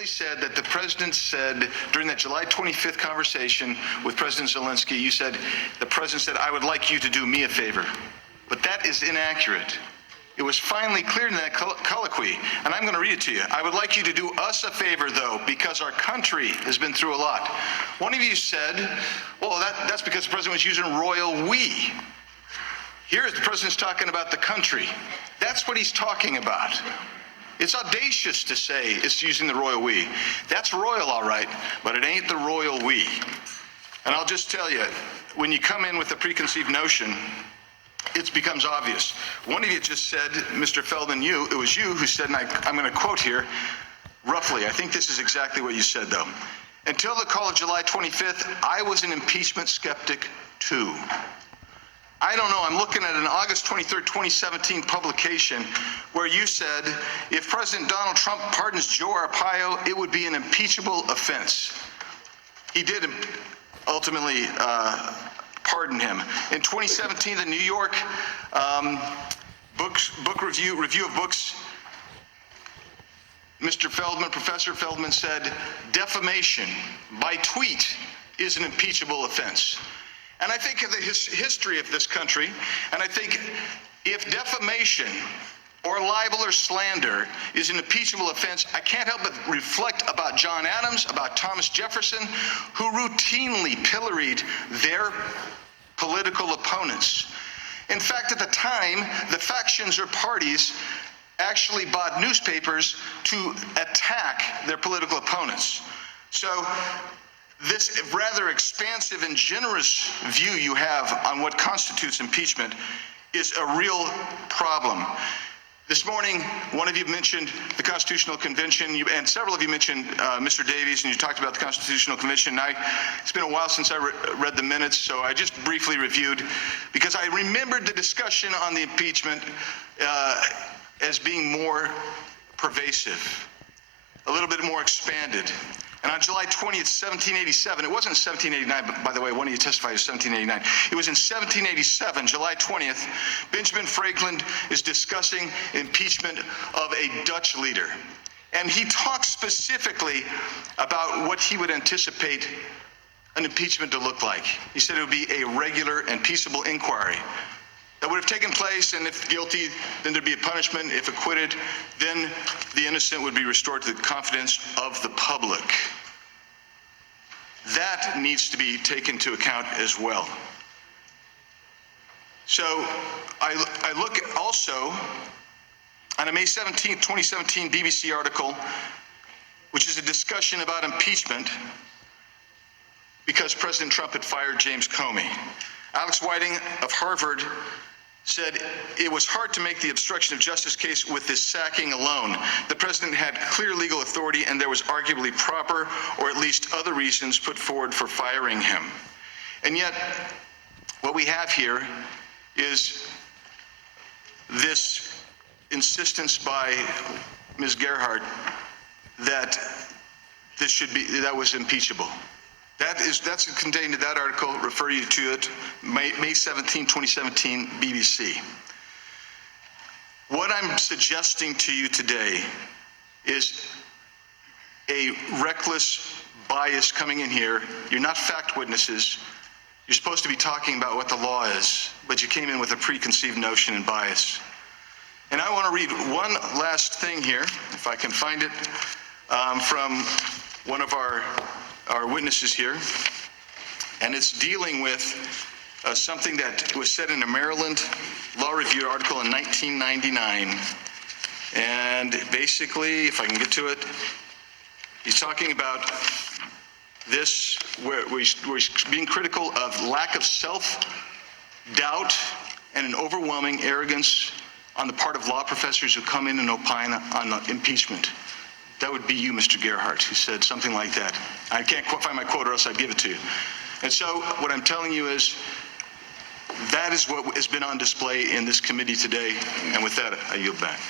recently said that the president said during that July 25th conversation with President Zelensky, you said, the president said, I would like you to do me a favor. But that is inaccurate. It was finally clear in that colloquy, and I'm going to read it to you. I would like you to do us a favor, though, because our country has been through a lot. One of you said, well, that's because the president was using royal we. Here, the president's talking about the country. That's what he's talking about. It's audacious to say it's using the royal we. That's royal, all right, but it ain't the royal we. And I'll just tell you, when you come in with a preconceived notion, it becomes obvious. One of you just said, Mr. Feldman, it was you who said, and I'm going to quote here, roughly, I think this is exactly what you said, though. Until the call of July 25th, I was an impeachment skeptic, too. I don't know, I'm looking at an August 23rd, 2017 publication where you said, if President Donald Trump pardons Joe Arpaio, it would be an impeachable offense. He did ultimately pardon him. In 2017, the New York book review of books, Professor Feldman said, defamation by tweet is an impeachable offense. And I think of the history of this country, and I think if defamation or libel or slander is an impeachable offense, I can't help but reflect about John Adams, about Thomas Jefferson, who routinely pilloried their political opponents. In fact, at the time, the factions or parties actually bought newspapers to attack their political opponents. So this rather expansive and generous view you have on what constitutes impeachment is a real problem. This morning, one of you mentioned the Constitutional Convention, and several of you mentioned Mr. Davies, and you talked about the Constitutional Convention. It's been a while since I read the minutes, so I just briefly reviewed, because I remembered the discussion on the impeachment as being more pervasive, a little bit more expanded. And on July 20th, 1787, it wasn't 1789, by the way, one of you testified it was 1789. It was in 1787, July 20th, Benjamin Franklin is discussing impeachment of a Dutch leader. And he talks specifically about what he would anticipate an impeachment to look like. He said it would be a regular and peaceable inquiry that would have taken place, and if guilty, then there'd be a punishment. If acquitted, then the innocent would be restored to the confidence of the public. That needs to be taken into account as well. So I look also on a May 17, 2017 BBC article, which is a discussion about impeachment because President Trump had fired James Comey. Alex Whiting of Harvard said it was hard to make the obstruction of justice case with this sacking alone. The president had clear legal authority, and there was arguably proper or at least other reasons put forward for firing him. And yet, what we have here is this insistence by Ms. Gerhardt that that was impeachable. That's contained in that article. Refer you to it, May 17, 2017, BBC. What I'm suggesting to you today is a reckless bias coming in here. You're not fact witnesses. You're supposed to be talking about what the law is, but you came in with a preconceived notion and bias. And I want to read one last thing here, if I can find it, from one of our witnesses here, and it's dealing with something that was said in a Maryland Law Review article in 1999. And basically, if I can get to it, he's talking about this, where he's being critical of lack of self-doubt and an overwhelming arrogance on the part of law professors who come in and opine on impeachment. That would be you, Mr. Gerhardt, who said something like that. I can't find my quote or else I'd give it to you. And so what I'm telling you is that is what has been on display in this committee today. And with that, I yield back.